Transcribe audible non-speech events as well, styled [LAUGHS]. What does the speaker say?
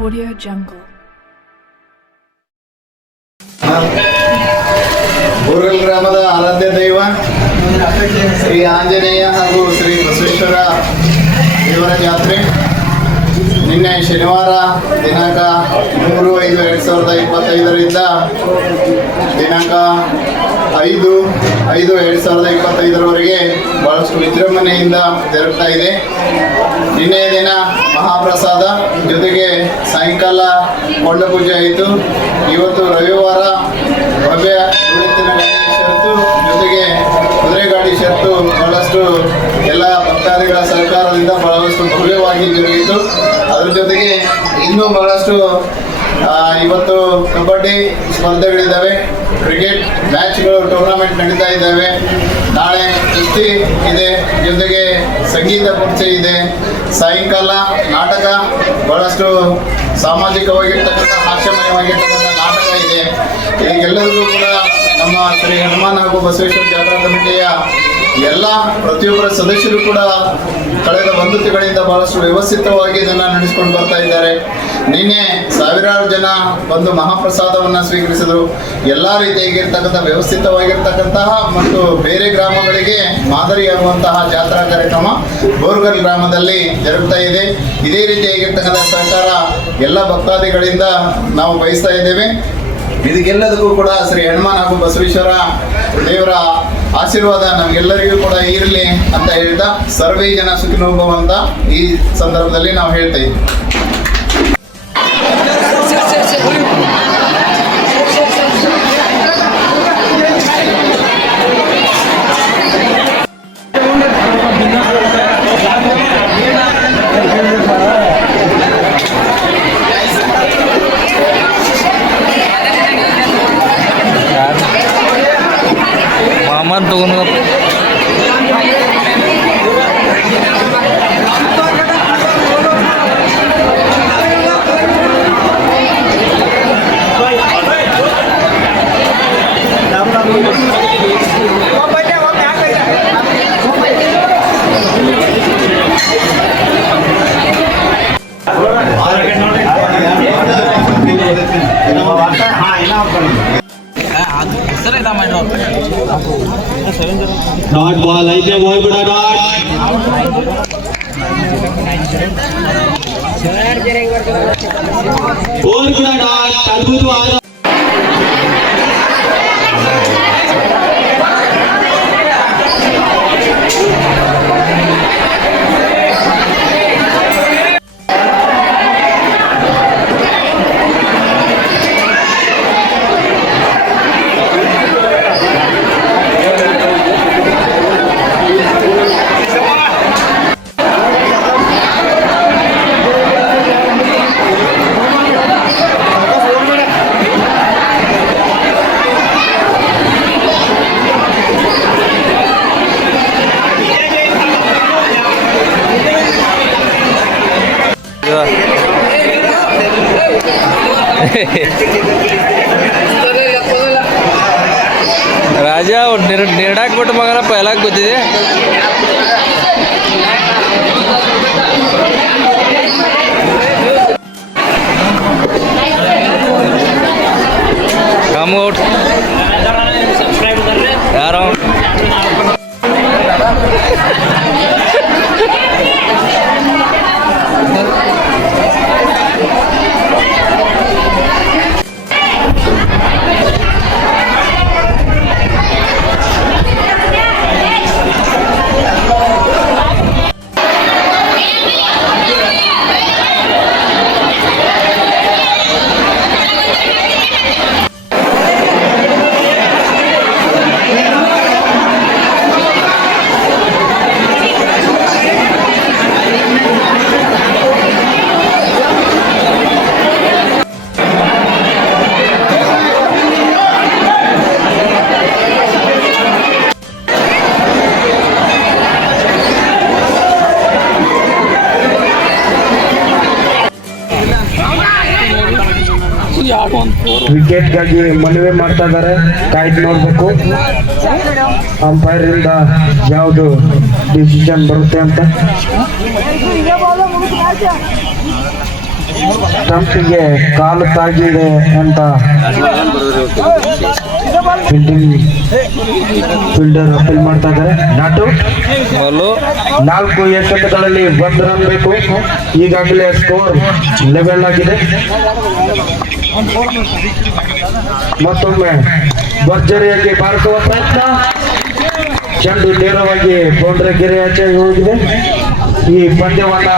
Audio Jungle. ಊರಲ್ ಗ್ರಾಮದ ಆರಾಧ್ಯ ದೈವ, ಶ್ರೀ ಆಂಜನೇಯ ಹಾಗೂ ಶ್ರೀ ಬಸವೇಶ್ವರ ದೇವರ ಜಾತ್ರೆ ನಿನ್ನೆ ಶನಿವಾರ, ದಿನಾಂಕ ಮೂರು ಐದು ಎರಡು ಸಾವಿರದ ಇಪ್ಪತ್ತೈದರಿಂದ ದಿನಾಂಕ ಐದು ಐದು ಎರಡು ಸಾವಿರದ ಇಪ್ಪತ್ತೈದರವರೆಗೆ ಬಹಳಷ್ಟು ವಿಜೃಂಭಣೆಯಿಂದ ಜರುಗ್ತಾ ಇದೆ ನಿನ್ನೆಯ ದಿನ ಮಹಾಪ್ರಸಾದ, ಜೊತೆಗೆ ಸಾಯಂಕಾಲ ಕೊಂಡ ಪೂಜೆ ಆಯಿತು. ಇವತ್ತು ರವಿವಾರ ಭವ್ಯ ಉಳಿತಿನ ಗಾಡಿ ಷರತ್ತು ಜೊತೆಗೆ ಕುದುರೆ ಗಾಡಿ ಷರತ್ತು ಬಹಳಷ್ಟು ಎಲ್ಲ ಭಕ್ತಾದಿಗಳ ಸಹಕಾರದಿಂದ ಬಹಳಷ್ಟು ಭವ್ಯವಾಗಿ ಜರುಗಿತು. ಅದರ ಜೊತೆಗೆ ಇನ್ನೂ ಬಹಳಷ್ಟು ಇವತ್ತು ಕಬಡ್ಡಿ ಸ್ಪರ್ಧೆಗಳಿದ್ದಾವೆ. ಕ್ರಿಕೆಟ್ ಮ್ಯಾಚ್ಗಳು ಟೂರ್ನಮೆಂಟ್ ನಡೀತಾ ಇದ್ದಾವೆ. ನಾಳೆ ಕುಸ್ತಿ ಇದೆ. ಜೊತೆಗೆ ಸಂಗೀತ ಪೂಜೆ ಇದೆ. ಸಾಯಂಕಾಲ ನಾಟಕ ಬಹಳಷ್ಟು ಸಾಮಾಜಿಕವಾಗಿರ್ತಕ್ಕಂಥ ಹಾಸ್ಯಮಯವಾಗಿರ್ತಕ್ಕಂಥ ನಾಟಕ ಇದೆ. ಇದಕ್ಕೆಲ್ಲರಿಗೂ ಕೂಡ ನಮ್ಮ ಶ್ರೀ ಹನುಮಾನ್ ಹಾಗೂ ಬಸವೇಶ್ವರ ಜಾತ್ರಾ ಕಮಿಟಿಯ ಎಲ್ಲ ಪ್ರತಿಯೊಬ್ಬರ ಸದಸ್ಯರು ಕೂಡ ಕಳೆದ ಒಂದು ತಿಂಗಳಿಂದ ಬಹಳಷ್ಟು ವ್ಯವಸ್ಥಿತವಾಗಿ ಇದನ್ನು ನಡೆಸಿಕೊಂಡು ಬರ್ತಾ ಇದ್ದಾರೆ. ನಿನ್ನೆ ಸಾವಿರಾರು ಜನ ಒಂದು ಮಹಾಪ್ರಸಾದವನ್ನು ಸ್ವೀಕರಿಸಿದರು. ಎಲ್ಲ ರೀತಿಯಾಗಿರ್ತಕ್ಕಂಥ ವ್ಯವಸ್ಥಿತವಾಗಿರ್ತಕ್ಕಂತಹ ಮತ್ತು ಬೇರೆ ಗ್ರಾಮಗಳಿಗೆ ಮಾದರಿಯಾಗುವಂತಹ ಜಾತ್ರಾ ಕಾರ್ಯಕ್ರಮ ಬೋರ್ಗಲ್ ಗ್ರಾಮದಲ್ಲಿ ಜರುಗ್ತಾ ಇದೆ. ಇದೇ ರೀತಿಯಾಗಿರ್ತಕ್ಕಂಥ ಸರ್ಕಾರ ಎಲ್ಲ ಭಕ್ತಾದಿಗಳಿಂದ ನಾವು ಬಯಸ್ತಾ ಇದ್ದೇವೆ. ಇದಕ್ಕೆಲ್ಲದಕ್ಕೂ ಕೂಡ ಶ್ರೀ ಹನುಮಾನ್ ಹಾಗೂ ಬಸವೇಶ್ವರ ದೇವರ ಆಶೀರ್ವಾದ ನಮಗೆಲ್ಲರಿಗೂ ಕೂಡ ಇರಲಿ ಅಂತ ಹೇಳ್ತಾ ಸರ್ವೇ ಜನ ಸುಖಿನೋಭವ ಅಂತ ಈ ಸಂದರ್ಭದಲ್ಲಿ ನಾವು ಹೇಳ್ತಾ ಇದ್ದೀವಿ দুর্দান্ত কোনো हाँ इना डॉट बॉल आई पे बहुत बड़ा डॉट और बड़ा डॉट अद्भुत [LAUGHS] ರಾಜ ನಿರ್ ನಿರ್ಡಾಕ್ಬಿಟ್ಟು ಮಗನಪ್ಪ ಎಲ್ಲ ಗೊತ್ತಿದೆ ಕಮ್ ಔಟ್ ವಿಕೆಟ್ಗಾಗಿ ಮನವಿ ಮಾಡ್ತಾ ಇದ್ದಾರೆ ಕಾಯ್ದು ನೋಡ್ಬೇಕು. ಅಂಪೈರ್ ಇಂದ ಯಾವ್ದು ಡಿಸಿಷನ್ ಬರುತ್ತೆ ಅಂತ. ಸ್ಟಂಪಿಗೆ ಕಾಲು ತಾಗಿದೆ ಅಂತ ಫೀಲ್ಡಿಂಗ್ ಫೀಲ್ಡರ್ ಅಪೀಲ್ ಮಾಡ್ತಾ ಇದ್ದಾರೆ. ನಾಟು? ನಾಲ್ಕು ಎಸೆತಗಳಲ್ಲಿ ಒಂದು ರನ್ ಬೇಕು. ಈಗಾಗಲೇ ಸ್ಕೋರ್ ಲೆವೆಲ್ ಆಗಿದೆ. ಮತ್ತೊಮ್ಮೆ ಭರ್ಜರಿಯಾಗಿ ಬಾರಿಸುವ ಪ್ರಯತ್ನ. ಚೆಂಡು ನೇರವಾಗಿ ಬೌಂಡ್ರಿ ಗೆರೆ ಆಚೆ ಹೋಗಿದೆ. ಈ ಪಂದ್ಯವನ್ನ